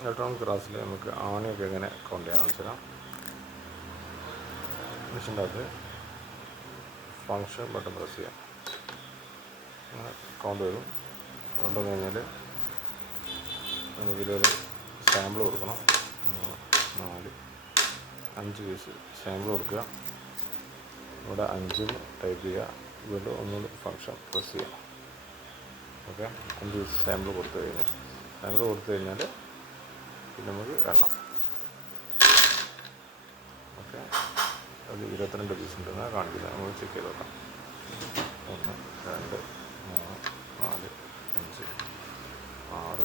Electronic ക്ലാസ്സിൽ നമുക്ക് ആണിയൊക്കെ എങ്ങനെ കൗണ്ട് ചെയ്യാൻ കാണിച്ചു തരാം. മെഷീൻ്റെ അകത്ത് ഫങ്ഷൻ ബട്ടൺ പ്രസ് ചെയ്യാം. അങ്ങനെ കൗണ്ട് വരും. കൗണ്ട് വന്നു കഴിഞ്ഞാൽ നമുക്കിതൊരു സാമ്പിൾ കൊടുക്കണം. 4 5 പീസ് സാമ്പിൾ കൊടുക്കുക. ഇവിടെ 5 ടൈപ്പ് ചെയ്യുക. വീണ്ടും ഒന്നുകൂടി ഫങ്ഷൻ പ്രസ് ചെയ്യാം. ഓക്കെ, 5 പീസ് സാമ്പിൾ കൊടുത്തു കഴിഞ്ഞാൽ പിന്നെ നമുക്ക് എണ്ണാം. ഓക്കെ, അത് 22 പീസ് ഉണ്ടെന്നാണ് കാണിക്കുന്നത്. നമുക്ക് ചെക്ക് ചെയ്ത് നോക്കാം. 1 2 3 4 5 6